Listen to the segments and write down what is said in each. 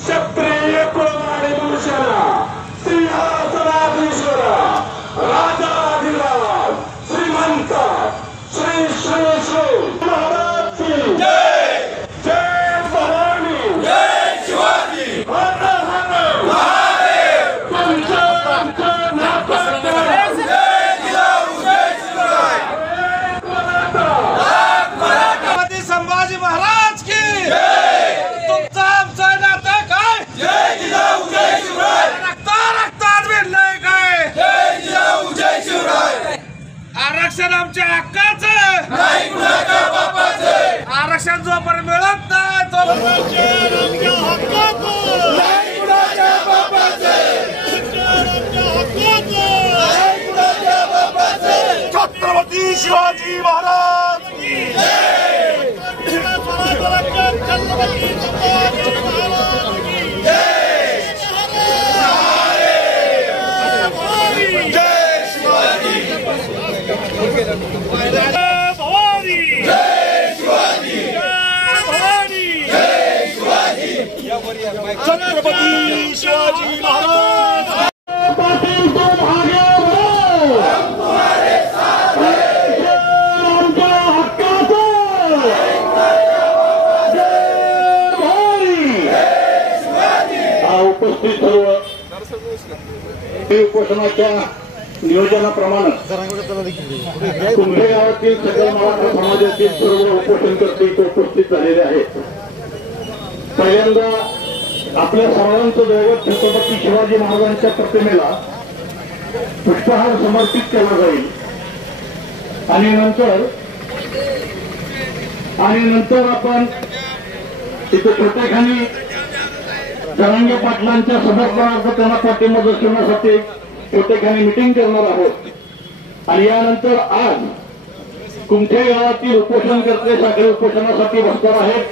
क्षत्रिय कुळवाडी पुरुषाला सिंहासनाधीश्वर राजाधिराज श्रीमंत श्री श्री श्री महाराज की जय। जय भवानी, जय शिवाजी, हर हर महादेव। संभाजी महाराज की तुमचा आमचा नातं काय? जय जिजाऊ जय शिवराय। रक्तात भिडलंय काय? जय जिजाऊ जय शिवराय। आरक्षण आमच्या हक्काचं नाही कुणाच्या बापाचं। आरक्षण जोपर्यंत मिळत नाही तोपर्यंत नाही कुणाच्या बापाचं। नाही कुणाच्या बापाचं। छत्रपती शिवाजी महाराज की जय। छत्रपती शिवाजी महाराज पाटील तुम आगे बढ़ो, हम तुम्हारे साथ हैं। आमच्या हक्काचं जय भवानी। उपस्थित सर्व उपोषणाच्या नियोजनाप्रमाणे कुंभे गावातील सकल मराठा समाजातील सर्व उपोषणकर्ते इथे उपस्थित झालेले आहेत। पहिल्यांदा आपल्या सर्वांचं दैवत छत्रपती शिवाजी महाराजांच्या प्रतिमेला पुष्पहार समर्पित केला जाईल आणि नंतर आपण तिथे छोटेखानी जरांगे पाटलांच्या समर्पणार्थ त्यांना पाठिंबा दर्शवण्यासाठी छोटेखानी मिटिंग करणार आहोत आणि यानंतर आज कुमठे गावातील उपोषणकर्ते साखळी उपोषणासाठी बसणार आहेत।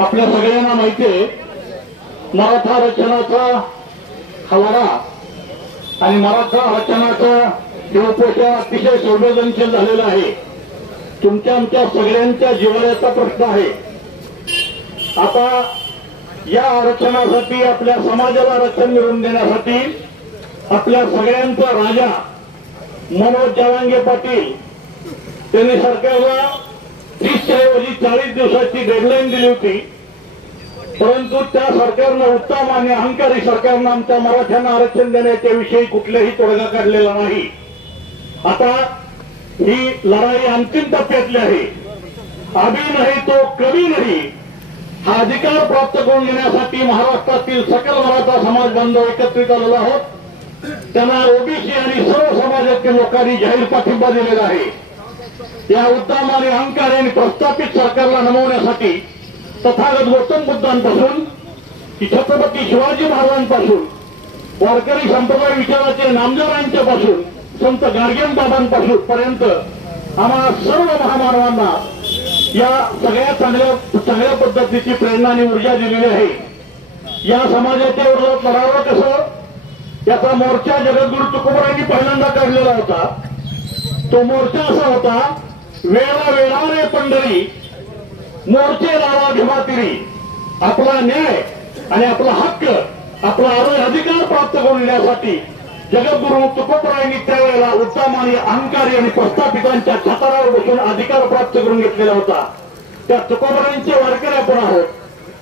आपल्या सगळ्यांना माहिती आहे मराठा आरक्षणाचा हवाला आणि मराठा आरक्षणाचा हे उपोषण अतिशय संवेदनशील झालेलं आहे। तुमच्या आमच्या सगळ्यांच्या जिव्हाळ्याचा प्रश्न आहे। आता या आरक्षणासाठी आपल्या समाजाला आरक्षण मिळवून देण्यासाठी आपल्या सगळ्यांचा राजा मनोज जरांगे पाटील त्यांनी सरकारला 30 ऐवजी 40 दिवसाची डेडलाईन दिली होती, परंतु त्या सरकारनं उत्तम आणि अहंकारी सरकारनं आमच्या मराठ्यांना आरक्षण देण्याच्या विषयी कुठलाही तोडगा काढलेला नाही। आता ही लढाई अंतिम टप्प्यातली आहे। अभी नाही तो कभी नाही हा अधिकार प्राप्त करून घेण्यासाठी महाराष्ट्रातील सकल मराठा समाज बांधव एकत्रित आलेलो आहोत। त्यांना ओबीसी आणि सर्व समाजातील लोकांनी जाहीर पाठिंबा दिलेला आहे। या उत्तम आणि अहंकारी आणि प्रस्थापित सरकारला नमवण्यासाठी तथागत गौतम बुद्धांपासून छत्रपती शिवाजी महाराजांपासून वारकरी संप्रदाय विचाराचे नामदेवांच्या पासून संत गाडगेन बाबांपासून पर्यंत आम्हाला सर्व महामानवांना या सगळ्या चांगल्या पद्धतीची प्रेरणा आणि ऊर्जा दिलेली आहे। या समाजाच्या विरोधात लढावं कसं याचा मोर्चा जगद्गुरु तुकोबरायांनी पहिल्यांदा काढलेला होता। तो मोर्चा असा होता, वेळा वेळाने पंढरी मोर्चे लावा भीमातिरी। आपला न्याय आणि आपला हक्क आपला अधिकार प्राप्त करून घेण्यासाठी जगद्गुरु तुकोबरायांनी त्यावेळेला उत्तम आणि अहंकारी आणि प्रस्थापितांच्या छतारावर बसून अधिकार प्राप्त करून घेतलेला होता। त्या तुकोबरायांचे वारकरी आपण आहोत,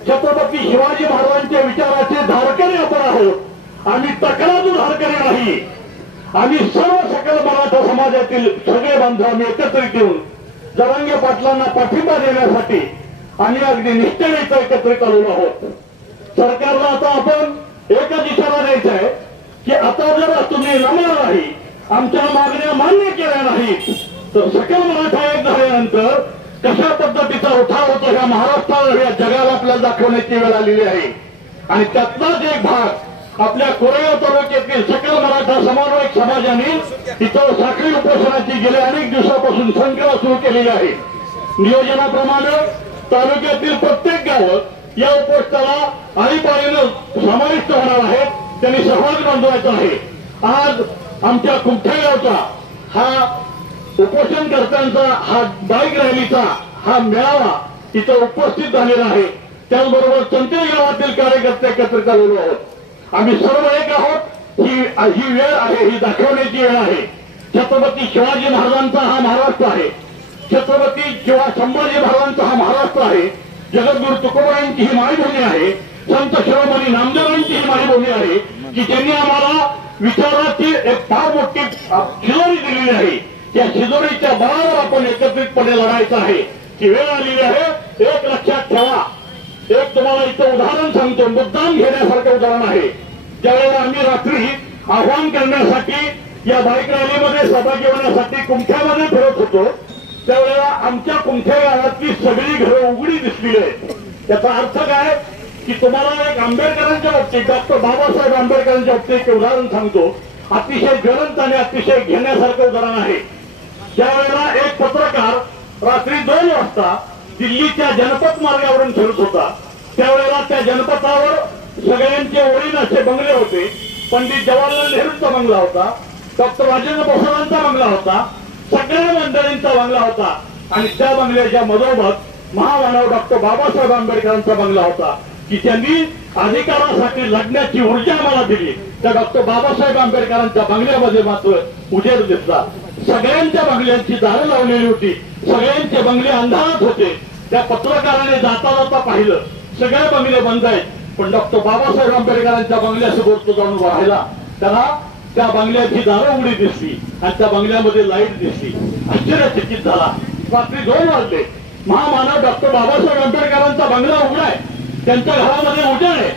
छत्रपती शिवाजी महाराजांच्या विचाराचे धारकरी आपण आहोत। आम्ही तक्रार धारकरी नाही, आम्ही सर्व सकल मराठा समाजातील सगळे बांधव आम्ही एकत्रित येऊन जरांगे पाटलांना पाठिंबा देण्यासाठी आणि अगदी निष्ठेने एकत्रित आलेलो आहोत। सरकारला आता आपण एकच इशारा द्यायचा आहे की आता जर तुम्ही नमला नाही, आमच्या मागण्या मान्य केल्या नाहीत तर सकल मराठा एक झाल्यानंतर कशा पद्धतीचा उठाव होतो ह्या महाराष्ट्राला या जगाला आपल्याला दाखवण्याची वेळ आलेली आहे। आणि त्यातलाच एक भाग आपल्या कोरेगाव तालुक्यातील सकल मराठा समन्वयक समाजाने इथं साखळी उपोषणाची गेल्या अनेक दिवसापासून संख्या सुरू केलेली आहे। नियोजनाप्रमाणे तालुक्यातील प्रत्येक गाव या उपोषणाला आळीपाळीनं समाविष्ट होणार आहेत, त्यांनी सहभाग नोंदवायचा आहे। आज आमच्या कुमठेगावचा हा उपोषणकर्त्यांचा हा बाईक रॅलीचा हा मेळावा इथं उपस्थित झालेला आहे. त्याचबरोबर चंतेरी गावातील कार्यकर्ते एकत्रित आलेलो आहोत. आम्ही सर्व एक आहोत. ही वेळ आहे, ही दाखवण्याची वेळ आहे. छत्रपती शिवाजी महाराजांचा हा महाराष्ट्र आहे. छत्रपती संभाजी महाराजांचा हा महाराष्ट्र आहे. जगद्गुरु तुकोबारायांची ही मायभूमी आहे. संत शिरोमणी नामदेवांची ही मायभूमी आहे की ज्यांनी आम्हाला विचाराची एक फार मोठी शिजोरी दिलेली आहे. त्या शिजोरीच्या बळावर आपण एकत्रितपणे लढायचं आहे. की वेळ आलेली आहे. एक लक्षात ठेवा. एक तुम्हाला इथं उदाहरण सांगतो, मुद्दाम घेण्यासारखं उदाहरण आहे. ज्यावेळेला आम्ही रात्री आव्हान करण्यासाठी या बाईक रॅलीमध्ये सहभागी होण्यासाठी कुमठ्यामध्ये फिरत होतो, त्यावेळेला आमच्या कुमठ्या गावातली सगळी घरं उघडी दिसलेली आहेत. याचा अर्थ काय की तुम्हाला एक आंबेडकरांच्या बाबतीत, डॉक्टर बाबासाहेब आंबेडकरांच्या बाबतीत एक उदाहरण सांगतो. अतिशय ज्वलंत आणि अतिशय घेण्यासारखं उदाहरण आहे. त्यावेळेला एक पत्रकार रात्री 2 वाजता दिल्लीच्या जनपथ मार्गावरून फिरत होता. त्यावेळेला त्या जनपथावर सगळ्यांचे ओळीन असे बंगले होते. पंडित जवाहरलाल नेहरूंचा बंगला होता, डॉक्टर राजेंद्र प्रसादांचा बंगला होता, सगळ्या मंडळींचा बंगला होता आणि त्या बंगल्याच्या मधोमध महामानव डॉक्टर बाबासाहेब आंबेडकरांचा बंगला होता की त्यांनी अधिकारासाठी लढण्याची ऊर्जा मला दिली. त्या डॉक्टर बाबासाहेब आंबेडकरांच्या बंगल्यामध्ये मात्र उजेड दिसला. सगळ्यांच्या बंगल्यांची दारं लावलेली होती. सगळ्यांचे बंगले अंधारात होते. त्या पत्रकाराने जाता जाता पाहिलं, सगळे बंगले बंद आहेत, पण डॉक्टर बाबासाहेब आंबेडकरांच्या बंगल्यासमोर तो जाऊन राहिला. त्याला त्या बंगल्याची दारं उघडी दिसली आणि त्या बंगल्यामध्ये लाईट दिसली. आश्चर्यचकित झाला. रात्री 2 वाजले. महामानव डॉक्टर बाबासाहेब आंबेडकरांचा बंगला उघडा आहे, त्यांच्या घरामध्ये उजेड आहे.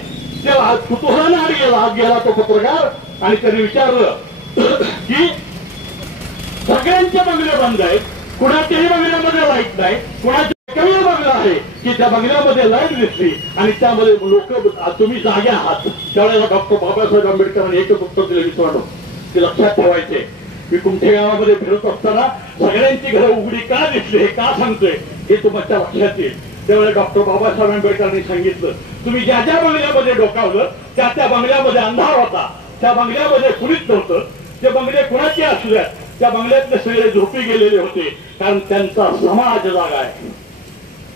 तेव्हा कुतूहलाने आत गेला तो पत्रकार आणि त्यांनी विचारलं की सगळ्यांचे बंगले बंद आहेत, कुणाच्याही बंगल्यामध्ये लाईट नाही, कुणाच्या कमी बंगला आहे की त्या बंगल्यामध्ये लाईट दिसली आणि त्यामध्ये लोक तुम्ही जागे आहात. त्यावेळेला डॉक्टर बाबासाहेब आंबेडकरांनी एकच उत्तर दिलं मित्रांनो, ते लक्षात ठेवायचे. मी कुमठे गावामध्ये फिरत असताना सगळ्यांची घरं उघडी का दिसली हे का सांगतोय हे तुमच्या लक्षात येईल. त्यावेळेला डॉक्टर बाबासाहेब आंबेडकरांनी सांगितलं, तुम्ही ज्या ज्या बंगल्यामध्ये डोकावलं त्या त्या बंगल्यामध्ये अंधार होता, त्या बंगल्यामध्ये कुणीच नव्हतं. ते बंगले कुणाचे असू द्या, त्या बंगल्यातले सगळे झोपी गेलेले होते, कारण त्यांचा समाज जागा आहे.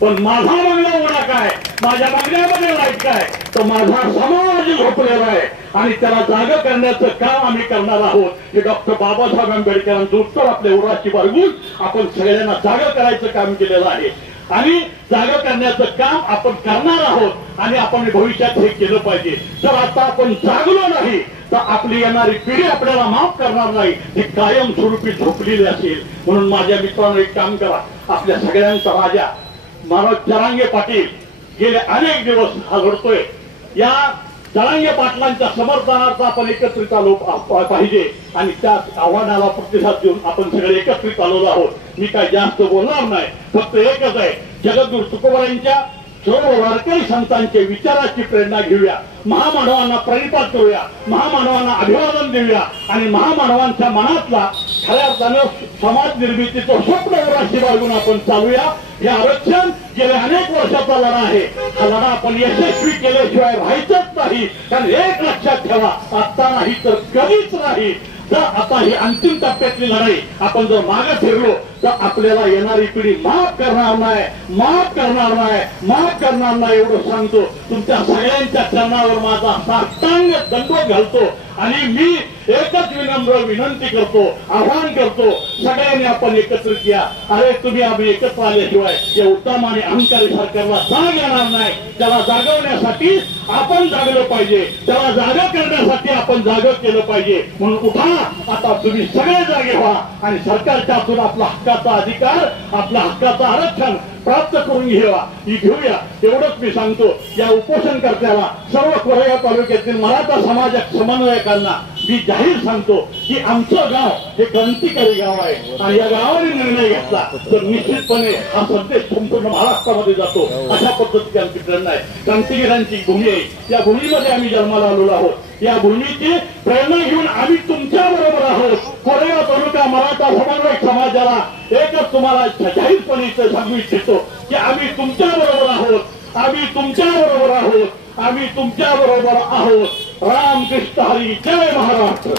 पण माझा बंगला उघडा काय, माझ्या बंगल्यामध्ये लाईट काय, तर माझा समाज झोपलेला आहे आणि त्याला जागा करण्याचं काम आम्ही करणार आहोत. हे डॉक्टर बाबासाहेब आंबेडकरांचं उत्तर आपल्या उराशी बाळगून आपण सगळ्यांना जागा करायचं काम केलेलं आहे आणि जागा करण्याचं काम आपण करणार आहोत आणि आपण भविष्यात हे केलं पाहिजे. जर आता आपण जागलो नाही तर आपली येणारी पिढी आपल्याला माफ करणार नाही, ती कायमस्वरूपी झोपलेली असेल. म्हणून माझ्या मित्रांनो एक काम करा, आपल्या सगळ्यांचा राजा महाराज जरांगे पाटील गेले अनेक दिवस हा लढतोय. या जरांगे पाटलांच्या समर्थनार्थ आपण एकत्रित आलो पाहिजे आणि त्या आव्हानाला प्रतिसाद देऊन आपण सगळे एकत्रित आलेलो आहोत. मी काय जास्त बोलणार नाही, फक्त एकच आहे, जगद्गुरु तुकोबारायांच्या सर्व वारकरी संतांचे विचाराची प्रेरणा घेऊया, महामानवांना प्रणिपात करूया, महामानवांना अभिवादन देऊया आणि महामानवांच्या मनातला खऱ्या अर्थानं समाज निर्मितीचं स्वप्न उराशी बाळगून आपण चालूया. हे आरक्षण गेल्या अनेक वर्षाचा लढा आहे. हा लढा आपण यशस्वी केल्याशिवाय राहायचंच नाही. कारण एक लक्षात ठेवा, आता नाही तर कधीच नाही. जर आता ही अंतिम टप्प्यातली लढाई आपण जर मागे फिरलो तर आपल्याला येणारी पिढी माफ करणार नाही, माफ करणार नाही, माफ करणार नाही एवढं सांगतो. तुमच्या सगळ्यांच्या चरणावर माझा साष्टांग दंडवत घालतो आणि मी एकच विनम्र विनंती करतो, आवाहन करतो, सगळ्यांनी आपण एकत्रित या. अरे तुम्ही आम्ही एकत्र आल्याशिवाय या उत्तम आणि अहंकारी सरकारला जाग येणार नाही. त्याला जागवण्यासाठी आपण जागलं पाहिजे, त्याला जागा करण्यासाठी आपण जागं केलं पाहिजे. म्हणून उठा, आता तुम्ही सगळे जागे व्हा आणि सरकारच्या हातून आपला हक्काचा अधिकार, आपला हक्काचं आरक्षण प्राप्त करून घेऊया एवढंच मी सांगतो. या उपोषणकर्त्याला सर्व कोरेगाव तालुक्यातील मराठा समाज समन्वयकांना मी जाहीर सांगतो की आमचं गाव हे क्रांतिकारी गाव आहे आणि या गावाने निर्णय घेतला तर निश्चितपणे हा संदेश संपूर्ण महाराष्ट्रामध्ये जातो. अशा पद्धतीची आमची प्रेरणा आहे. क्रांतिगिरांची भूमी आहे, या भूमीमध्ये आम्ही जन्माला आलेलो आहोत. या भूमीची प्रेरणा घेऊन आम्ही तुमच्या बरोबर आहोत. कोरेगाव तालुका मराठा समन्वयक समाजाला एकच तुम्हाला जाहीरपणे इथं सांगू इच्छितो की आम्ही तुमच्या बरोबर आहोत, आम्ही तुमच्या बरोबर आहोत, आम्ही तुमच्या बरोबर आहोत. रामकृष्ण हरी, जय महाराष्ट्र.